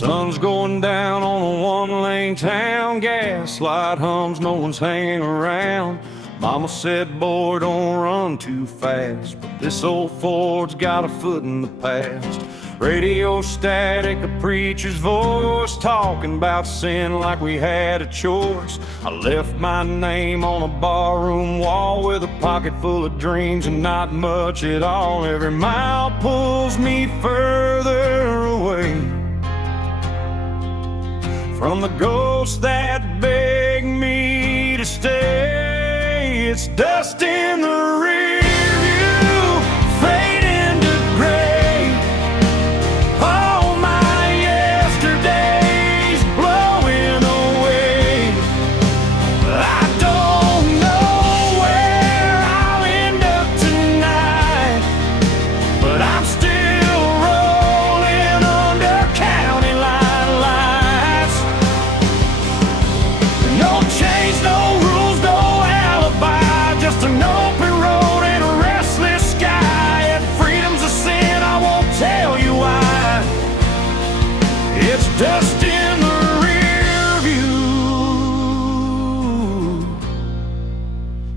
Sun's going down on a one-lane town. Gaslight hums, no one's hanging around. Mama said, boy, don't run too fast, but this old Ford's got a foot in the past. Radio static, a preacher's voice, talking about sin like we had a choice. I left my name on a barroom wall with a pocket full of dreams and not much at all. Every mile pulls me further away from the ghosts that beg me to stay. It's dust in the rear view, fade into gray. All my yesterdays blowing away. I don't know where I'll end up tonight, but I'm still rolling under county line lights. No change, no rules, no alibi, just an open road and a restless sky. If freedom's a sin, I won't tell you why. It's dust in the rear view,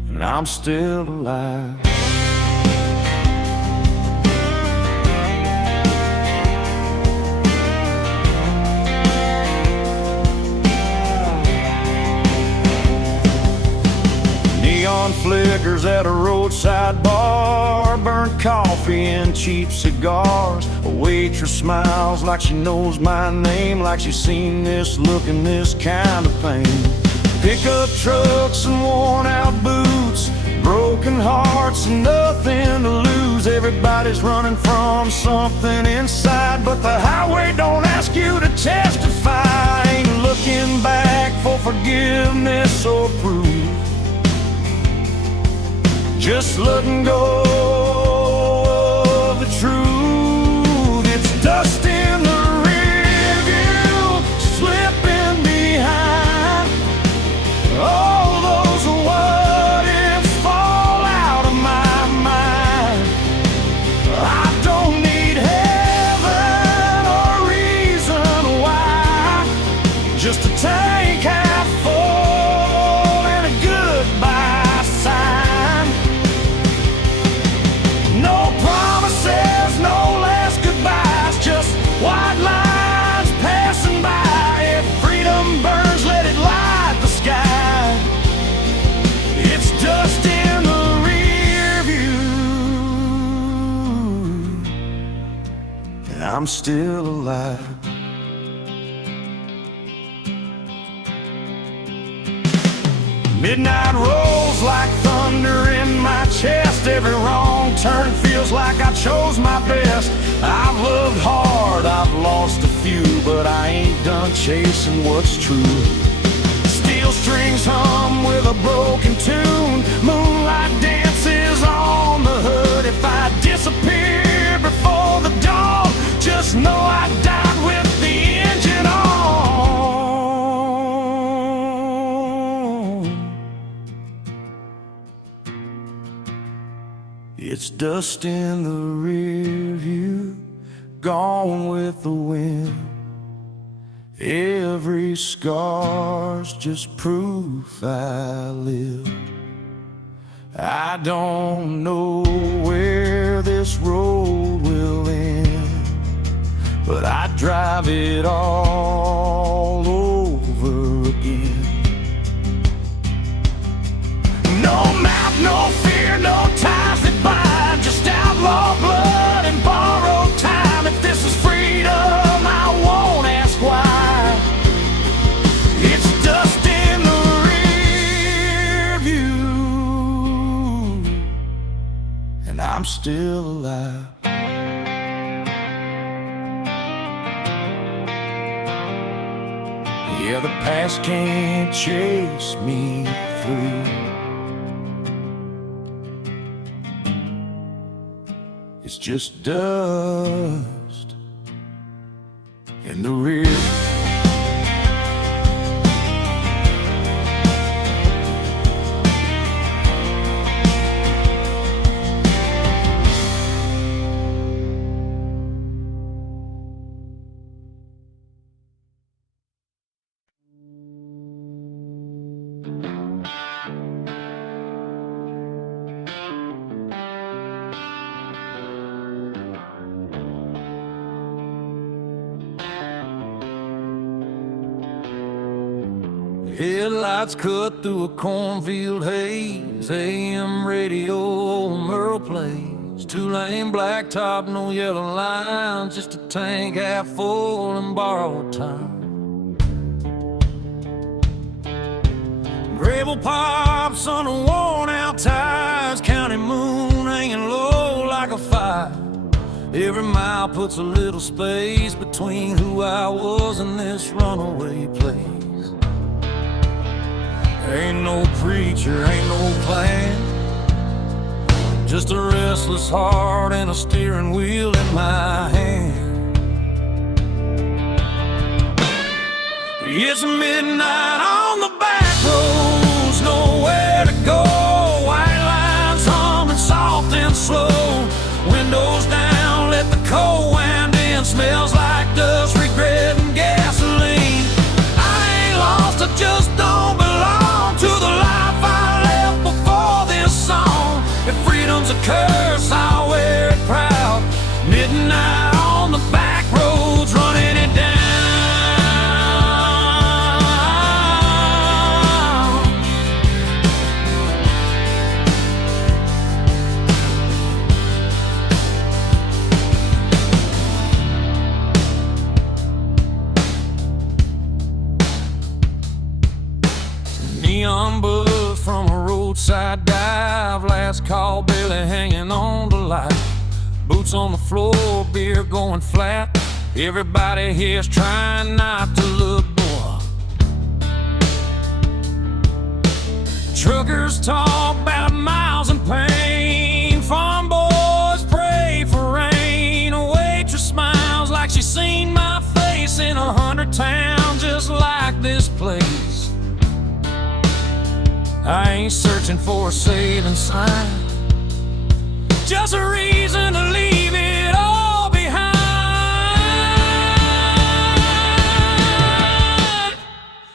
and I'm still alive. Neon flickers at a roadside bar, burnt coffee and cheap cigars. A waitress smiles like she knows my name, like she's seen this look and this kind of pain. Pickup trucks and worn out boots, broken hearts and nothing to lose. Everybody's running from something inside, but the highway don't ask you to testify. Ain't looking back for forgiveness or proof, just letting go of the truth. It's dust in the rear view, slipping behind. All those what ifs fall out of my mind. I don't need heaven or reason why, just a tank half full and a goodbye sign. No promises, no last goodbyes, just white lines passing by. If freedom burns, let it light the sky. It's dust in the rear view, and I'm still alive. Midnight rolls like thunder in my chest. Every wrong turn feels like I chose my best. I've loved hard, I've lost a few, but I ain't done chasing what's true. Steel strings hum with a broken tune, moonlight dances on the hood. If I disappear before the dawn, just know I died with the engine on. It's dust in the rear view, gone with the wind. Every scar's just proof I live. I don't know where this road will end, but I drive it all over again. No map, no fear, no ties that bind, just outlaw blood and borrowed time. If this is freedom, I won't ask why. It's dust in the rear view, and I'm still alive. Yeah, the past can't chase me through. It's just dust in the rear. Headlights cut through a cornfield haze. AM radio, old Merle plays. Two-lane blacktop, no yellow lines. Just a tank half full and borrowed time. Gravel pops on the worn-out tires. County moon hanging low like a fire. Every mile puts a little space between who I was and this runaway place. Ain't no preacher, ain't no plan, just a restless heart and a steering wheel in my hand. It's midnight on the back roads, nowhere to go. White lines humming soft and slow. Windows down, let the cold wind in. Smells like dust, regret, and gasoline. I ain't lost, I just don't belong to the life I left before this song. If freedom's a curse, I'll wear it proud. Midnight on the back roads, running it down. Neon buzz from a roadside dive. Last call, barely hanging on to life. Boots on the floor, beer going flat. Everybody here's trying not to look poor. Truckers talk about miles and pain. Farm boys pray for rain. A waitress smiles like she's seen my face in 100 towns just like this place. I ain't searching for a saving sign, just a reason to leave it all behind.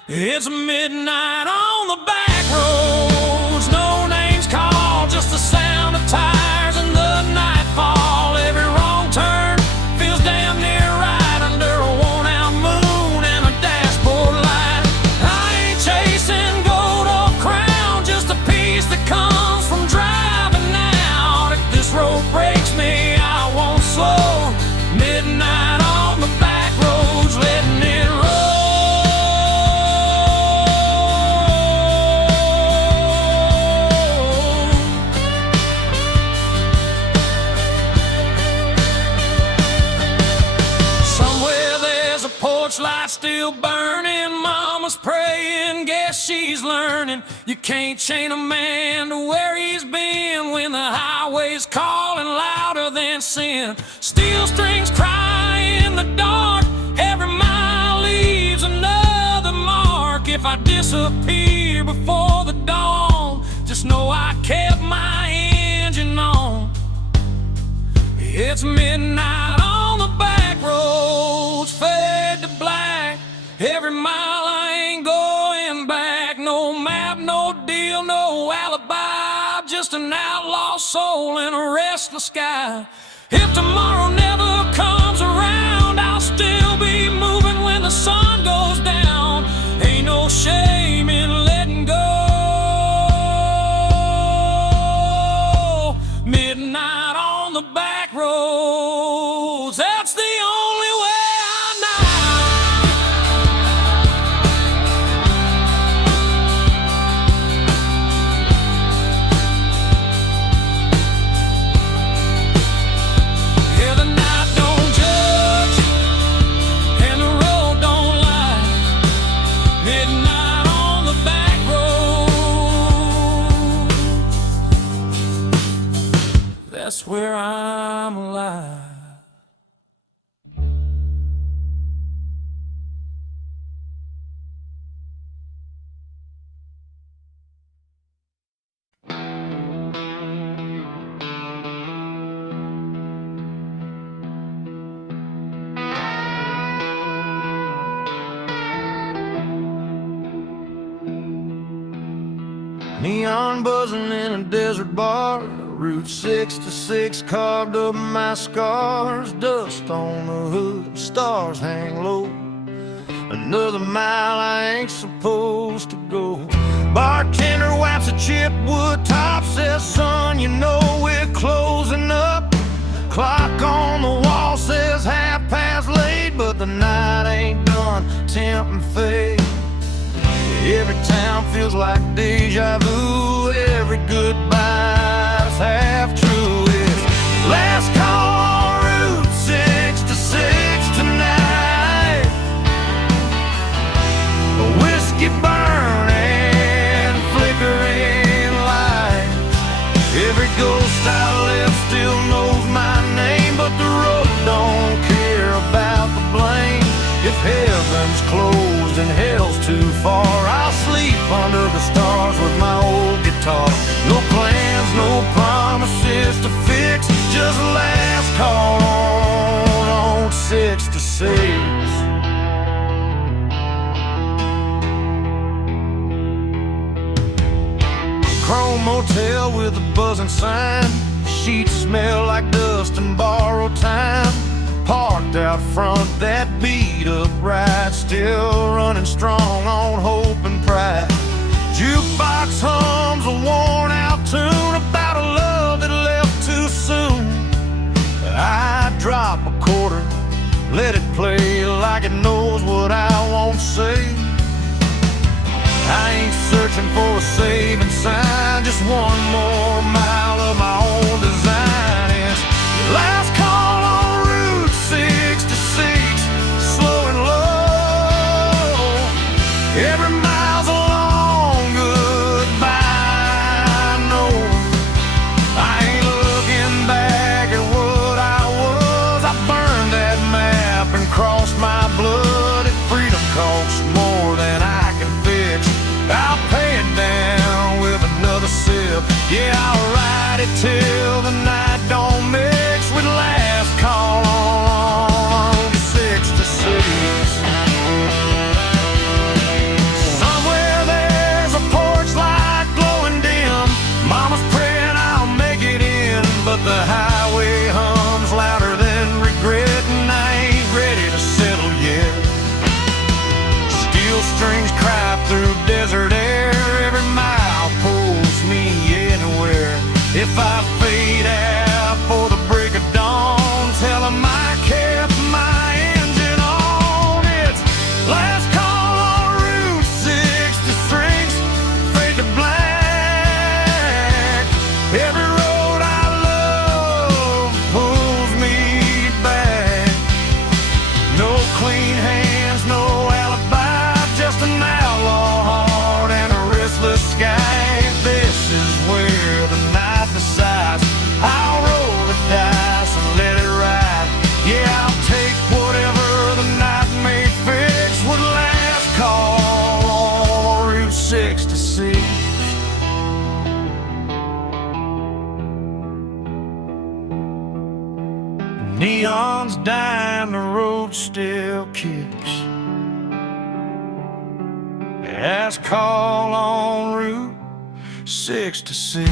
It's midnight on the back roads, no names called, just the sound of tires and the nightfall. Every wrong turn feels damn near right under a worn-out moon and a dashboard light. I ain't chasing gold or crown, just a piece that comes from driving out. If this road breaks me, I won't slow. Midnight on the back roads, letting it roll. Somewhere there's a porch light still burning. Mama's praying, guess she's learning. You can't chain a man to where he's been when the highway's calling louder than sin. Steel strings cry in the dark, every mile leaves another mark. If I disappear before the dawn, just know I kept my engine on. It's midnight on the back roads, fade to black. Every mile I ain't going back. No map, no deal, no alibi. Just an outlaw soul in a restless sky. If tomorrow never comes around, I'll still be moving when the sun goes down. Ain't no shame in letting go. Midnight on the back roads, that's the only way I know. Yeah, the night don't judge and the road don't lie. Midnight on the back road, that's where I'm alive. Neon buzzing in a desert bar, Route 66 carved up my scars. Dust on the hood, stars hang low. another mile I ain't supposed to go. Bartender wipes a chipped wood top, says, son, you know we're closing up. Clock on the wall says 8:30, but the night ain't done, tempt and fade. Every town feels like deja vu, every goodbye's half true. It's last call on Route 66 tonight. A whiskey burning, flickering lights. Every ghost I left still knows my name, but the road don't care about the blame. If heaven's closed and hell's too far, I'll sleep under the stars with my old guitar. No plans, no promises to fix, just last call on 66. Chrome motel with a buzzing sign. Sheets smell like dust and borrowed time. Parked out front, that beat up ride, still running strong on hope and pride. Jukebox hums a worn out tune about a love that left too soon. I drop a quarter, let it play like it knows what I won't say. I ain't searching for a saving sign, just one more mile of my own design. It's last call on Route 66, slow and low. Every mile's a long goodbye, I know. I ain't looking back at what I was. I burned that map and crossed my blood. If freedom costs more than I can fix, I'll pay it down with another sip. Yeah, I'll ride it till the night don't mix with last call on 66. Somewhere there's a porch light glowing dim. Mama's praying I'll make it in, but the highway hums louder than regret, and I ain't ready to settle yet. Steel strings cry through desert air, every mile pulls me anywhere. If I fade out for the break of dawn, tell 'em I kept my engine on. It's last call on Route 66, fade to black. Every road I love pulls me back. No clean hands, no alibi, just an outlaw heart and a restless sky. This is where the night decides. I'll roll the dice and let it ride. Yeah, I'll take whatever the night may fix with last call on Route 66. Neon's dying, the road still kicks. Last call on Route 66.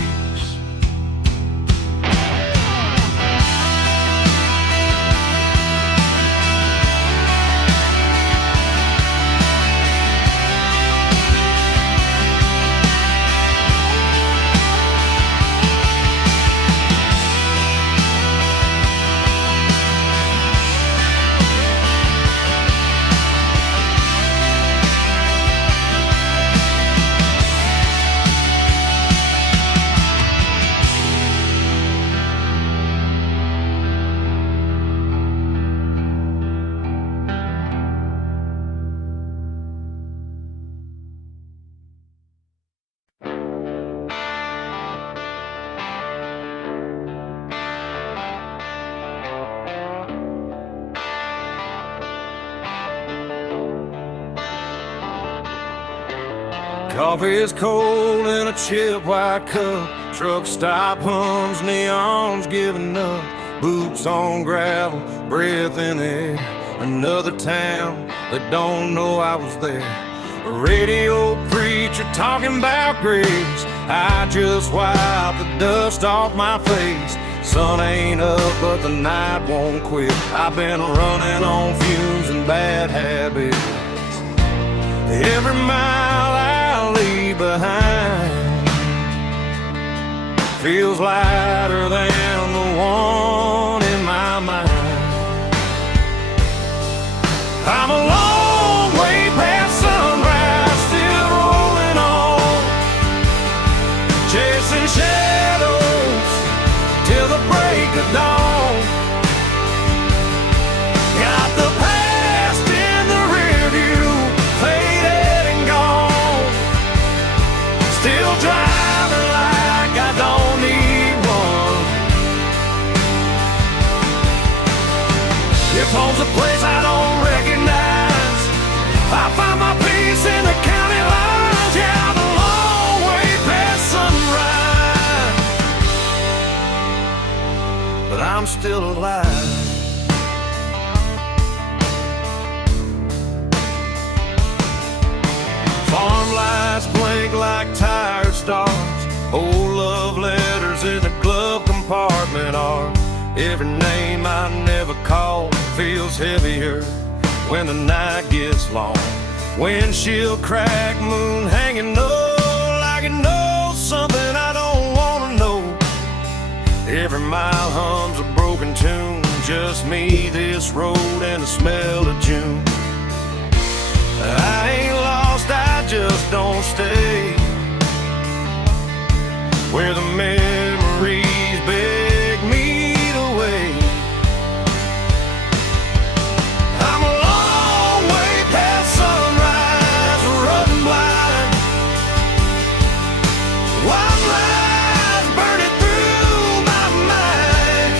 Coffee is cold in a chip white cup. Truck stop hums, neons giving up. Boots on gravel, breath in the air. Another town that don't know I was there. A radio preacher talking about grace. I just wiped the dust off my face. Sun ain't up, but the night won't quit. I've been running on fumes and bad habits. Every mile I leave behind feels lighter than the one in my mind. I'm a long way past sunrise, still rolling on, chasing shadows till the break of dawn. Got the past in the rear view, faded and gone, still driving like I don't need one. If home's a place I don't recognize, I find my peace in the county lines. Yeah, I'm a long way past sunrise, but I'm still alive. Farm lights blink like tired stars, old love letters in the glove compartment are. Every name I never called feels heavier when the night gets long. Windshield crack, moon hanging low, like it knows something I don't wanna know. Every mile hums a broken tune, just me, this road, and the smell of June. I ain't lost, I just don't stay where the memories beg me to wait. I'm a long way past sunrise, running blind, wild lies burning through my mind.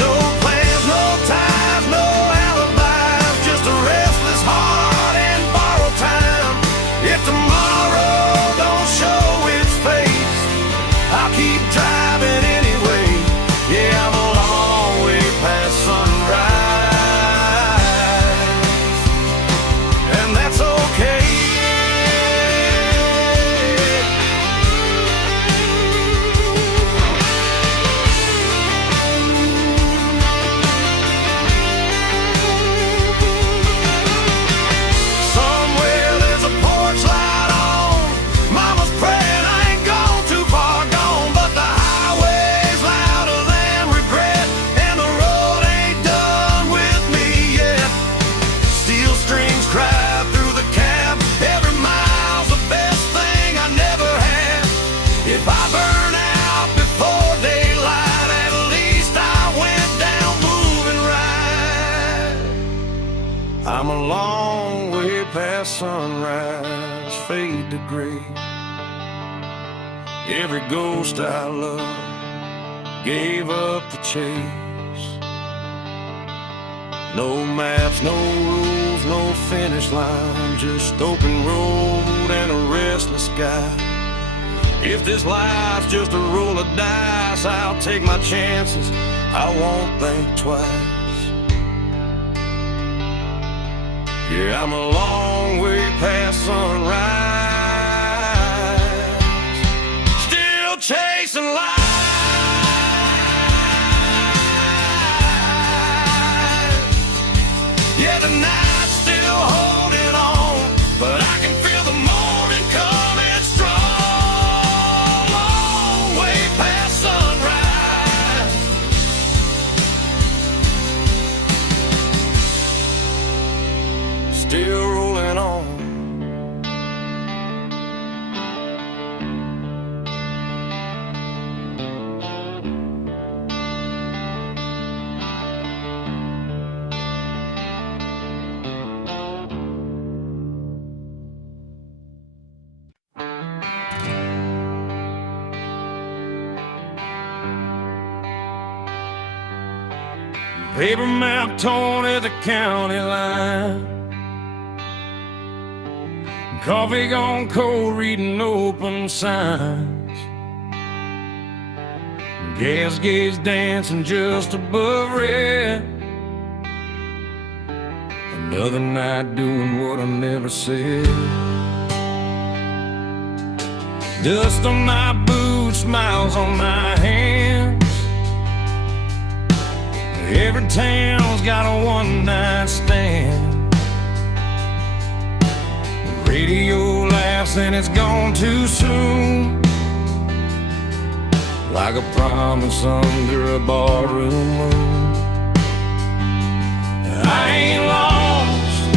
No plans, no ties, no alibis, just a restless heart and borrowed time. If tomorrow don't show its face, I'll keep driving anyway. Yeah, I'm a long way past sunrise, and that's okay. Somewhere there's a porch light on, mama's praying I ain't gone too far gone, but the highway's louder than regret, and the road ain't done with me yet. Steel strings cry through the cab, every mile's the best thing I never had. If I burn out before daylight, at least I went down moving right. I'm a long way past sunrise, fade to gray. Every ghost I loved gave up the chase. No maps, no rules, no finish line, just open road and a restless sky. If this life's just a roll of dice, I'll take my chances, I won't think twice. Yeah, I'm a long way past sunrise, still chasing life. Yeah, the night's still holding on, but I can feel the morning coming strong. Long way past sunrise, still rolling on. Paper map torn at the county line, coffee gone cold, reading open signs, gas gauge dancing just above red. Another night doing what I never said. Dust on my boots, smiles on my hands. Every town's got a one-night stand. laughs and it's gone too soon, like a promise under a barroom moon. I ain't lost,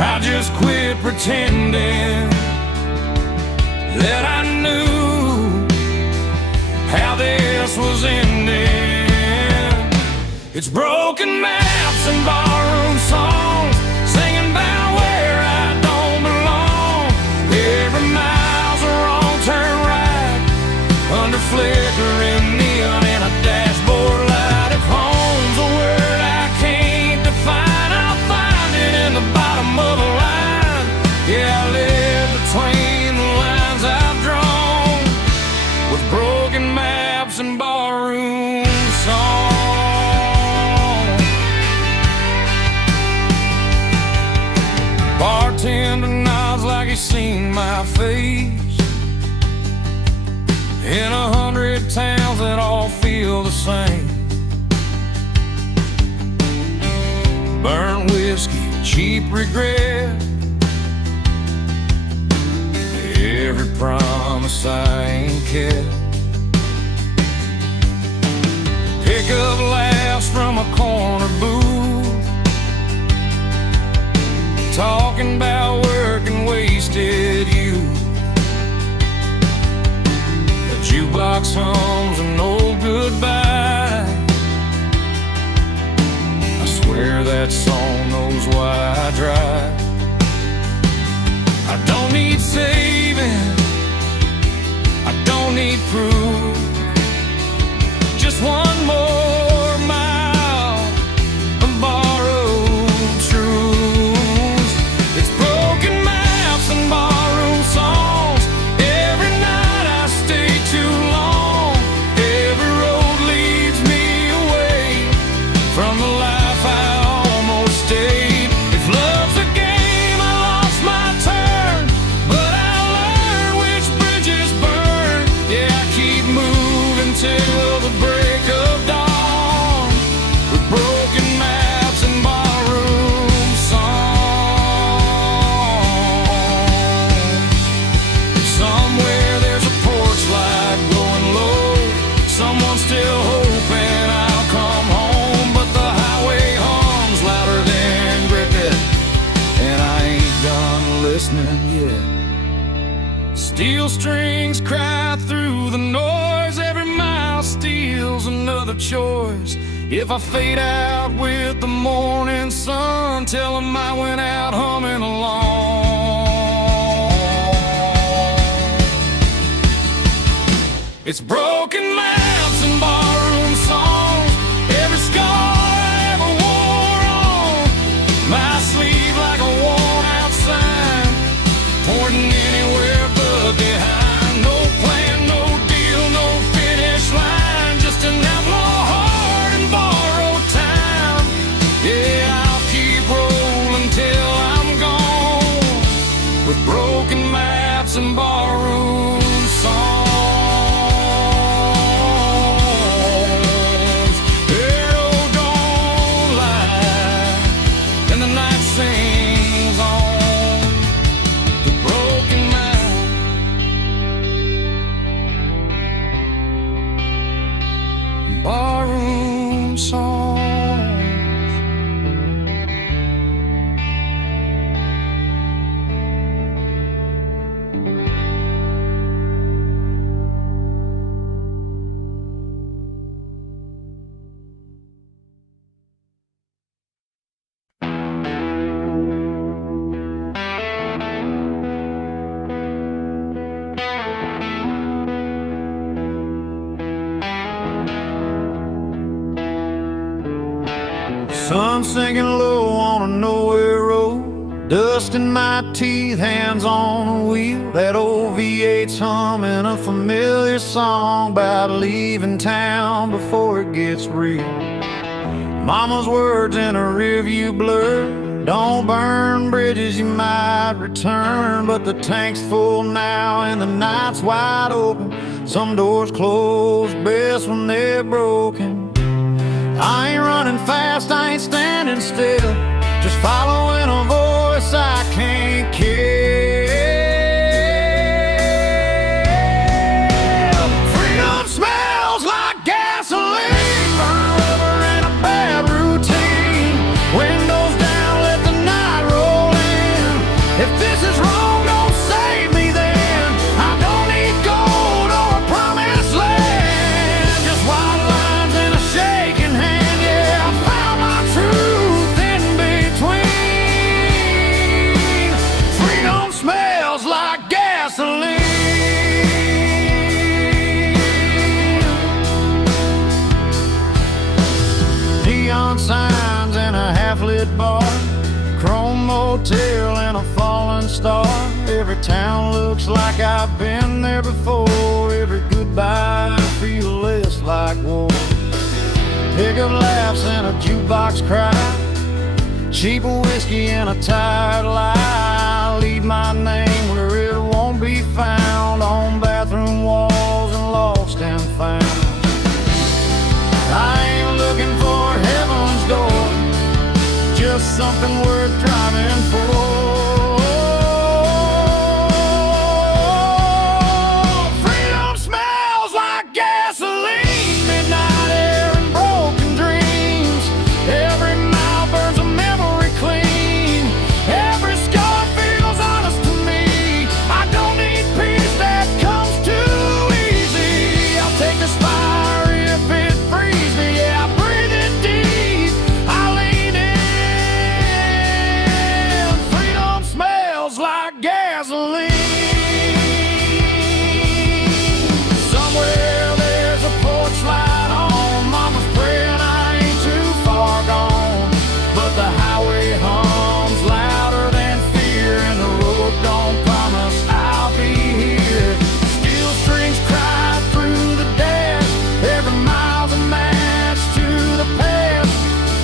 I just quit pretending that I knew how this was ending. It's broken maps and barroom songs, singing about where I don't belong. Every mile's a wrong turn right, under flickering neon and a dashboard light. If home's a word I can't define, I'll find it in the bottom of a line. Yeah, I live between the lines I've drawn, with broken maps and barroom songs. Bartender nods like he's seen my face in 100 towns that all feel the same. Burnt whiskey, cheap regret, every promise I ain't kept. Pick up laughs from a corner booth, talking about work and wasted youth. The jukebox hums an old goodbye, I swear that song knows why I drive. I don't need saving, I don't need proof, just one more mile of borrowed truth. It's broken maps and barroom songs, every night I stay too long. Every road leads me away from the life I almost stayed. If love's a game, I lost my turn, but I learned which bridges burn. Yeah, I keep moving till the break of dawn, with broken maps and barroom songs. Somewhere there's a porch light going low, someone's still hoping I'll come home, but the highway hums louder than cricket, and I ain't done listening yet. Steel strings cry through the noise, every mile steals another choice. If I fade out with the morning sun, tell 'em I went out humming along. It's broken maps and barroom songs, every scar I ever wore on my sleeve like a worn out sign, pointing anywhere but behind. No plan, no deal, no finish line, just an outlaw heart in borrowed time. Yeah, I'll keep rolling till I'm gone, with broken maps and barroom songs. Arrow don't lie, and the night sings on, the broken map, barroom songs. Sun sinking low on a nowhere road, dust in my teeth, hands on the wheel. That old V8's humming a familiar song about leaving town before it gets real. Mama's words in a rearview blur, don't burn bridges, you might return. But the tank's full now and the night's wide open, some doors close best when they're broken. I ain't running fast, I ain't standing still, just following a voice I can't kill. Sail in a falling star. Every town looks like I've been there before. Every goodbye feels less like war. Pick up laughs and a jukebox cry. Cheap whiskey and a tired lie. Leave my name where it won't be found, on bathroom walls and lost and found. I ain't looking for heaven's door, just something worth driving for. Freedom smells like gasoline, midnight air and broken dreams. Every mile burns a memory clean. Every scar feels honest to me. I don't need peace that comes too easy. I'll take this fire if it frees me. Yeah, I breathe it deep, I lean in. Freedom smells like gasoline. Somewhere there's a porch light on. Mama's praying I ain't too far gone. But the highway hums louder than fear, and the road don't promise I'll be here. Steel strings cry through the dash. Every mile's a match to the past.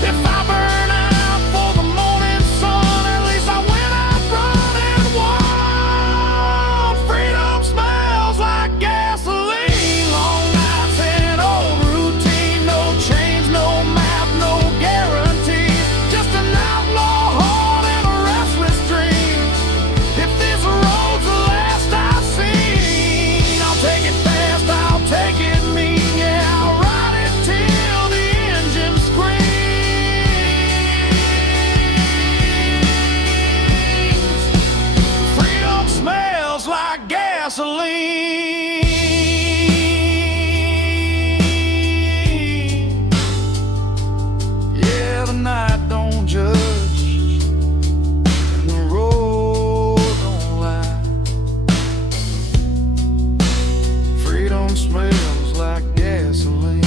If I burn out for the morning sun, at least I went out running wild. Freedom smells like gasoline. Long nights and old routine. No change, no map, no guarantees. Just an outlaw heart and a restless dream. If this road's the last I've seen, I'll take it fast, I'll take it mean. Yeah, I'll ride it till the engine screams. Freedom smells like gasoline. Yeah, the night don't judge, and the road don't lie. Freedom smells like gasoline.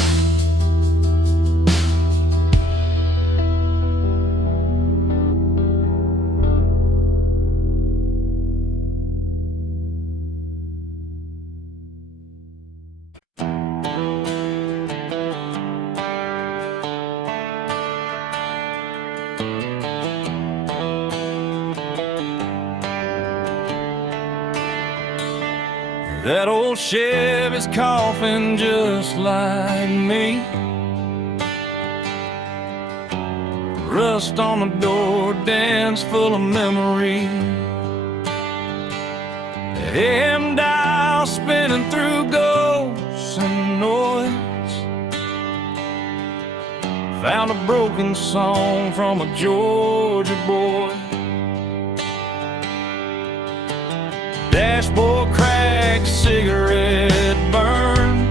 That old Chevy's coughing just like me. Rust on the door, dance full of memory. AM dial spinning through ghosts and noise. Found a broken song from a Georgia boy. Dashboard crack, cigarette burn.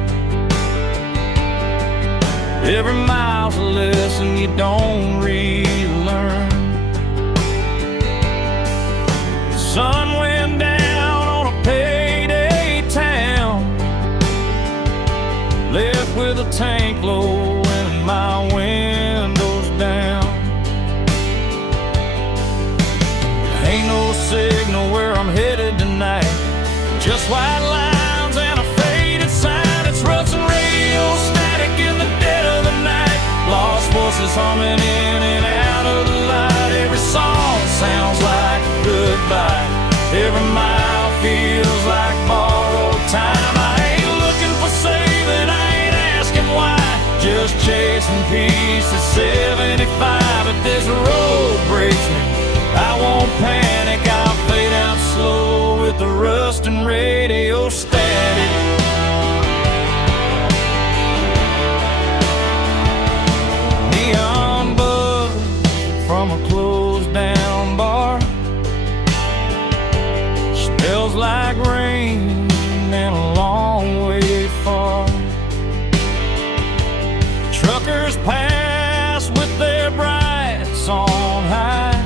Every mile's a lesson you don't relearn. The sun went down on a payday town. Left with a tank low and my windows down. Ain't no signal where I'm headed tonight. Just white lines and a faded sign. It's ruts and radio static in the dead of the night. Lost voices humming in and out of the light. Every song sounds like goodbye. Every mile feels like borrowed time. I ain't looking for saving, I ain't asking why. Just chasing peace at 75. If this road breaks me, I won't panic, I'll fade out slow with the rust and radio static. Neon buzz from a closed down bar. Smells like rain and a long way far. Truckers pass with their brights on high,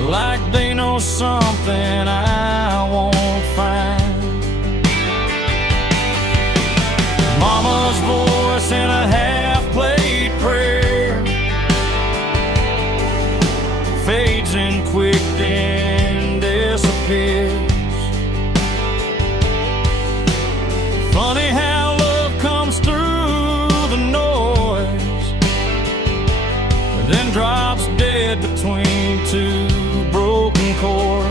like they know something I won't find. Mama's voice in a half-played prayer fades in quick, then disappears. Funny how love comes through the noise, then drops dead between two broken chords.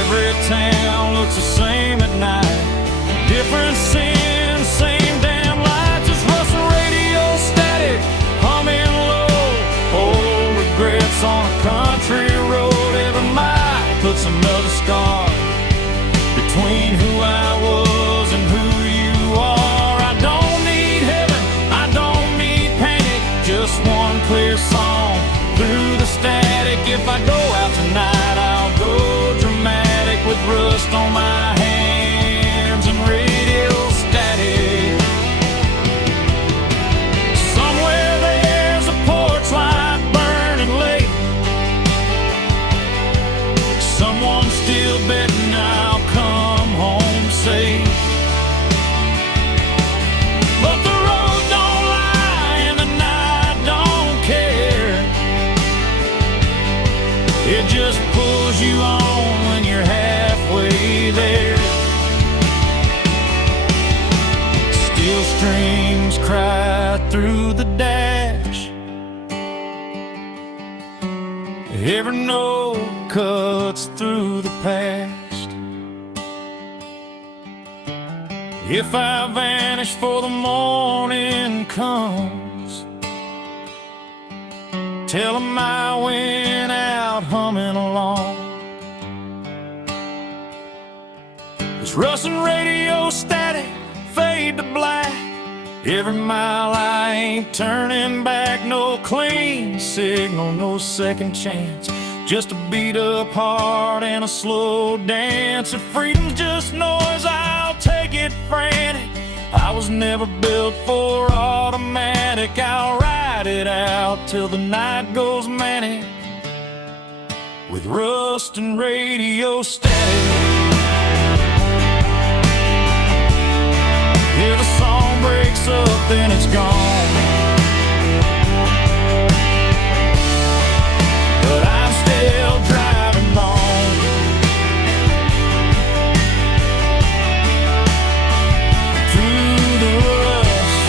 Every town looks the same at night, different sins, same damn lights. It's rustling radio static, humming low, old regrets on a country road. Every mile puts another scar between who I was and who you are. I don't need heaven, I don't need panic, just one clear song through the static. If I go out tonight, I'll go dramatic with rust on my hands and radio static. Somewhere there's a porch light burning late, someone still betting I'll come home safe. But the road don't lie and the night don't care, it just pulls you on when you're halfway there. Steel strings cry through the dash, every note cuts through the past. If I vanish before the morning comes, tell 'em I went out humming along. It's rustling radio static, fade to black. Every mile I ain't turning back, no clean signal, no second chance, just a beat up heart and a slow dance. If freedom's just noise, I'll take it frantic. I was never built for automatic. I'll ride it out till the night goes manic with rust and radio static. If a song breaks up, then it's gone, but I'm still driving on through the rust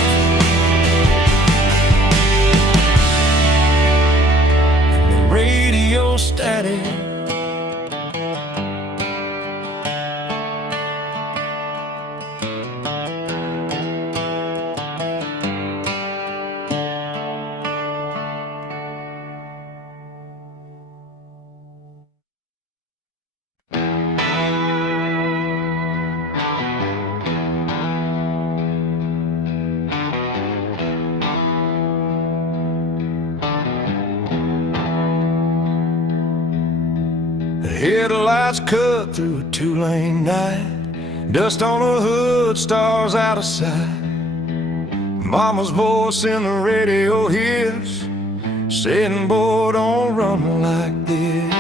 and the radio static. Headlights cut through a two-lane night, dust on the hood, stars out of sight. Mama's voice in the radio hits, saying, boy, don't run like this.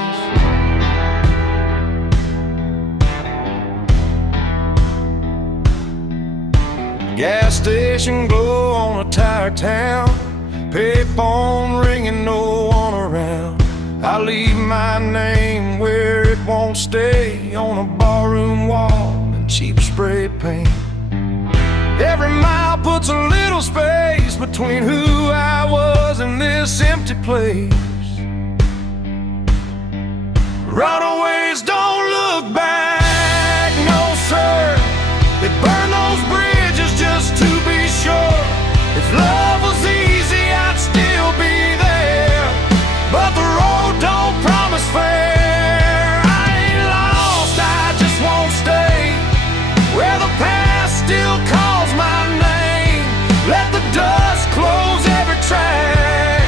Gas station glow on a tired town, payphone ringing, no one around. I leave my name where it won't stay, on a barroom wall in cheap spray paint. Every mile puts a little space between who I was and this empty place. Runaways don't look back, no sir. They burn those bridges just to be sure. If love was easy, I'd still be there, but the road don't promise fair. I ain't lost, I just won't stay where the past still calls my name. Let the dust close every track.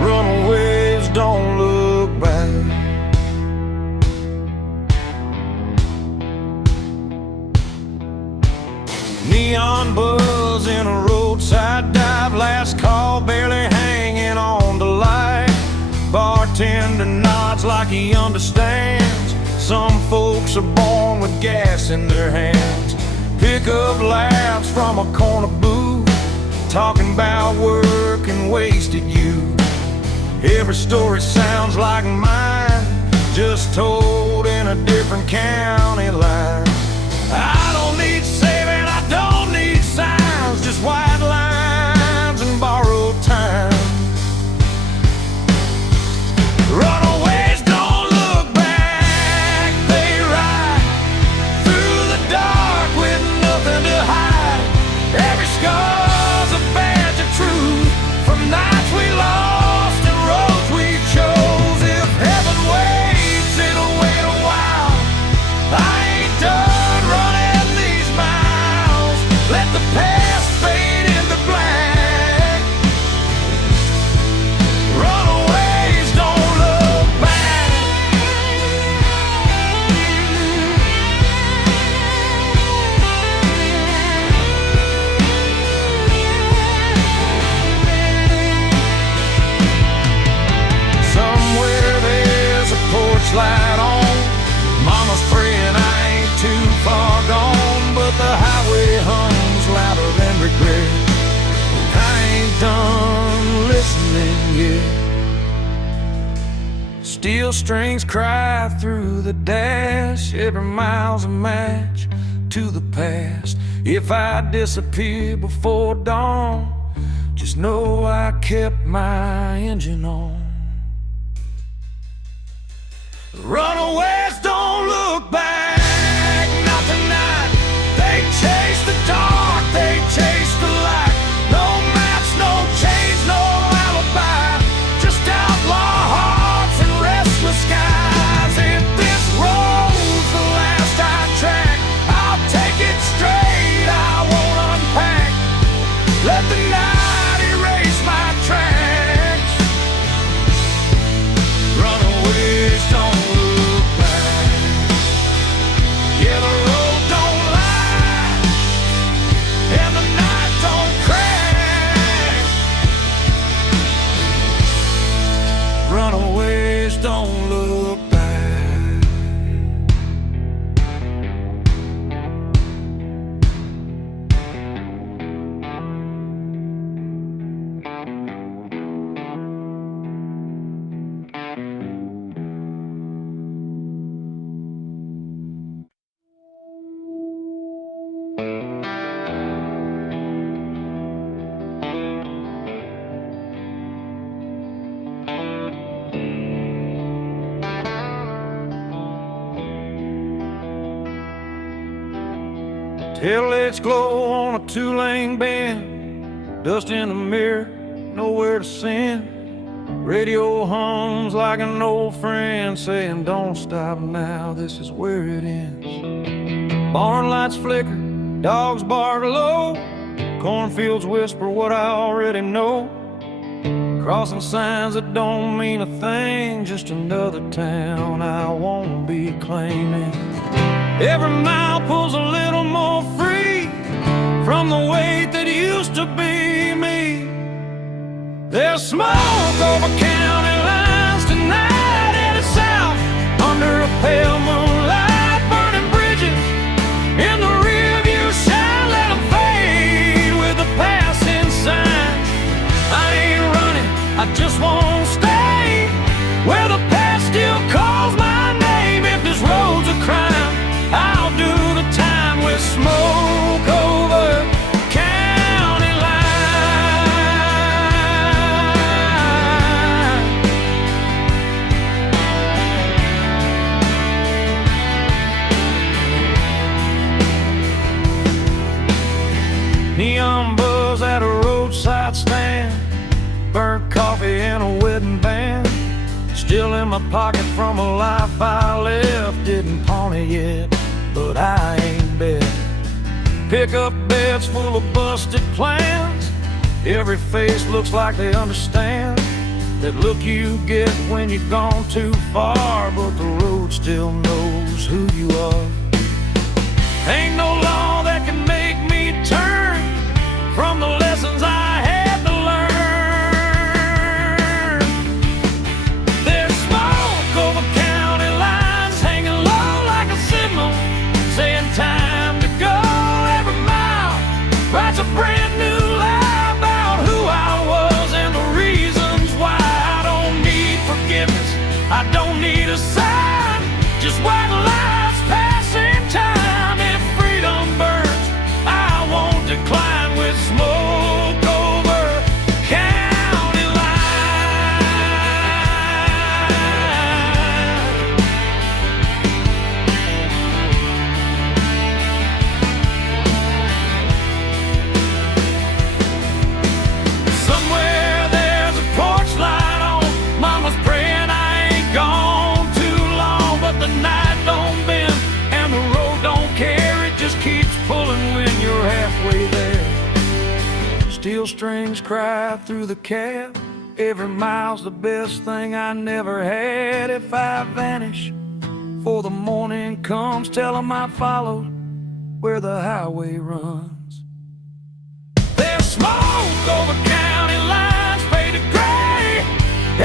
Runaways don't look back. Neon buzz in a roadside dive, last call barely hanging on to light. Bartender nods like he understands, some folks are born with gas in their hands. Pick up laughs from a corner booth, talking about work and wasted youth. Every story sounds like mine, just told in a different county line. I don't need saving, I don't need signs, just white lines and borrowed time. Runaways don't look back, they ride through the dark with nothing to hide. Every scar's a badge of truth, from nights we lost and roads we chose. If heaven waits, it'll wait a while. I ain't done running these miles. Let the past fade into black. Runaways don't look back. Somewhere there's a porch light on. Mama's praying I ain't too far gone, but the highway hums louder than regret. I ain't done listening yet. Steel strings cry through the dash. Every mile's a match to the past. If I disappear before dawn, just know I kept my engine on. Runaways don't look back, not tonight. They chase the dark, they chase the light. No maps, no chains, no alibi, just outlaw hearts and restless skies. If this road's the last I track, I'll take it straight, I won't unpack. Let the night erase my tracks. Runaways don't look back. Yeah, the road don't lie, and the night don't crack. Runaways don't look back. Taillights glow on a two-lane bend, dust in the mirror, nowhere to send. Radio hums like an old friend saying, don't stop now, this is where it ends. Barn lights flicker, dogs bark low, cornfields whisper what I already know. Crossing signs that don't mean a thing, just another town I won't be claiming. Every mile pulls a little more free from the weight that used to be me. There's smoke over county lines tonight, headed south under a pale moonlight. Burning bridges in the rearview shine, let them fade with the passing signs. I ain't running, I just won't stay where the past still calls my name. If this road's a crime, I'll do the time with smoke over county line. Neon buzz at a roadside stand, burnt coffee and a wedding band, still in my pocket from a life I left. Didn't pawn it yet, but I ain't bet. Pickup beds full of busted plans, every face looks like they understand that look you get when you've gone too far, but the road still knows who you are. Ain't no law that can make me turn from the lessons I had to learn. There's smoke over county lines, hanging low like a signal, saying time to go. Every mile writes a brand new lie about who strings cry through the cab. Every mile's the best thing I never had. If I vanish before the morning comes, tell 'em I followed where the highway runs. There's smoke over county lines, faded gray.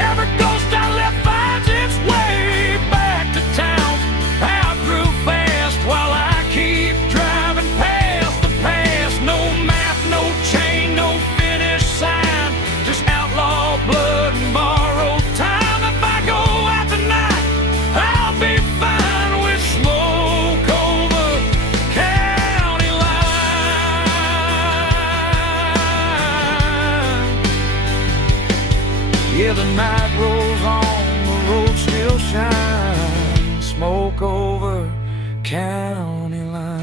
Every ghost I left finds its way back to town. I grew fast while I keep driving past the past. No map, no chain, no finish sign, just outlaw blood and borrowed time. If I go out tonight, I'll be fine with smoke over county line. Yeah, the night rolls on, the road still shines. Smoke over county lines.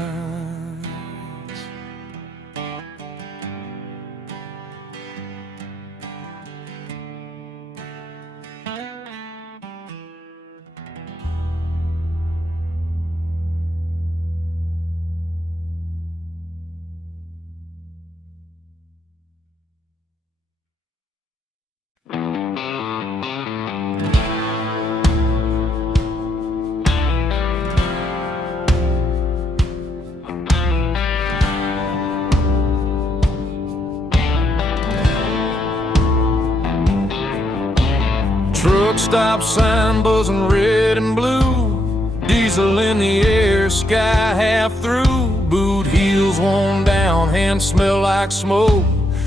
Truck stop sign buzzing red and blue, diesel in the air, sky half through. Boot heels worn down, hands smell like smoke.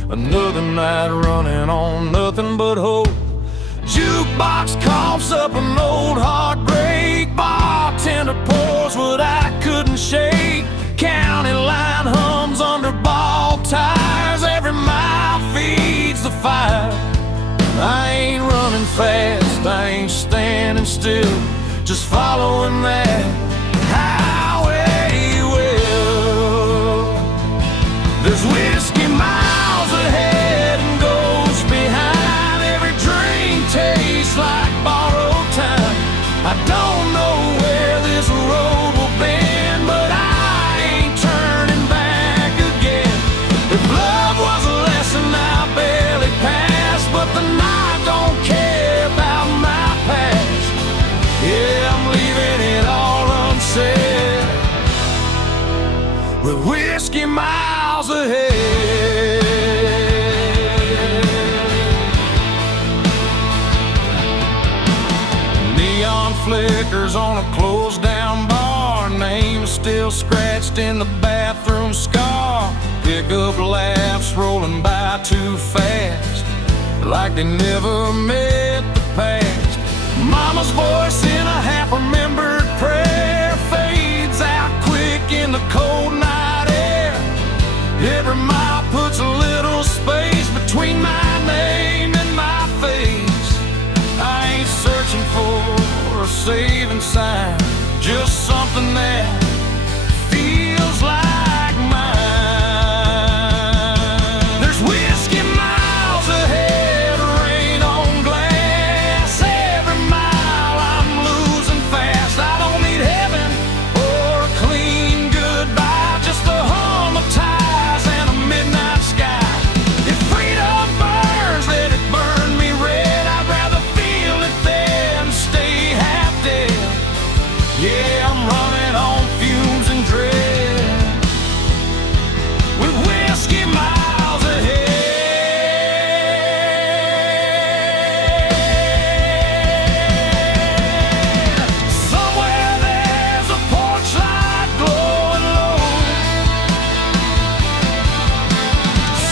Another night running on nothing but hope. Jukebox coughs up an old heartbreak. Bartender pours what I couldn't shake. County line hums under ball tires. Every mile feeds the fire. I ain't running fast, I ain't standing still, just following that highway well. There's whiskey miles ahead and ghosts behind. Every drink tastes like borrowed time. I don't know where this road will bend, but I ain't turning back again. If love was a lesson I barely passed, but the night don't care about my past. Yeah, I'm leaving it all unsaid, with whiskey miles ahead. Neon flickers on a closed down bar, name still scratched in the bathroom scar. Pickup laughs rolling by too fast, like they never met the past. Mama's voice in a half-remembered prayer fades out quick in the cold night air. Every mile puts a little space between my name and my face. I ain't searching for a saving sign, just something that feels like mine. There's whiskey miles ahead, rain on glass. Every mile I'm losing fast. I don't need heaven or a clean goodbye, just a hum of tires and a midnight sky. If freedom burns, let it burn me red. I'd rather feel it than stay half dead. Yeah, I'm running on fumes and dread, with whiskey miles ahead. Somewhere there's a porch light glowing low,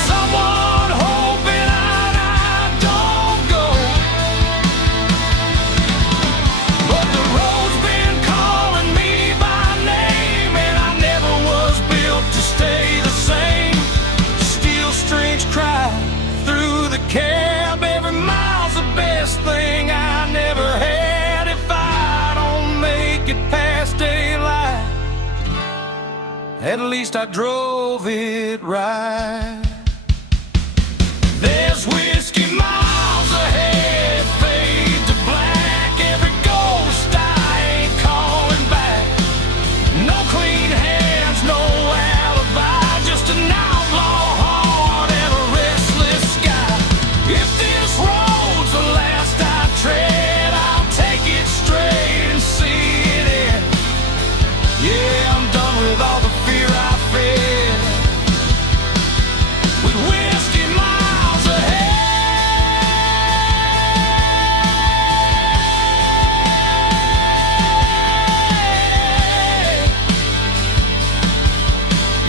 someone hoping I don't go. But the road's been calling me by name, and I never was built to stay the same. Steel strings cry through the cab. Every mile's the best thing I never had. If I don't make it past daylight, at least I drove it right. There's whiskey miles ahead, fade to black. Every ghost I ain't calling back. No clean hands, no alibi, just an outlaw heart and a restless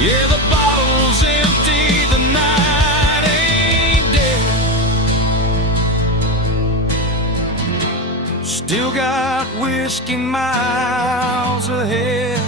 Yeah, the bottle's empty, the night ain't dead. Still got whiskey miles ahead.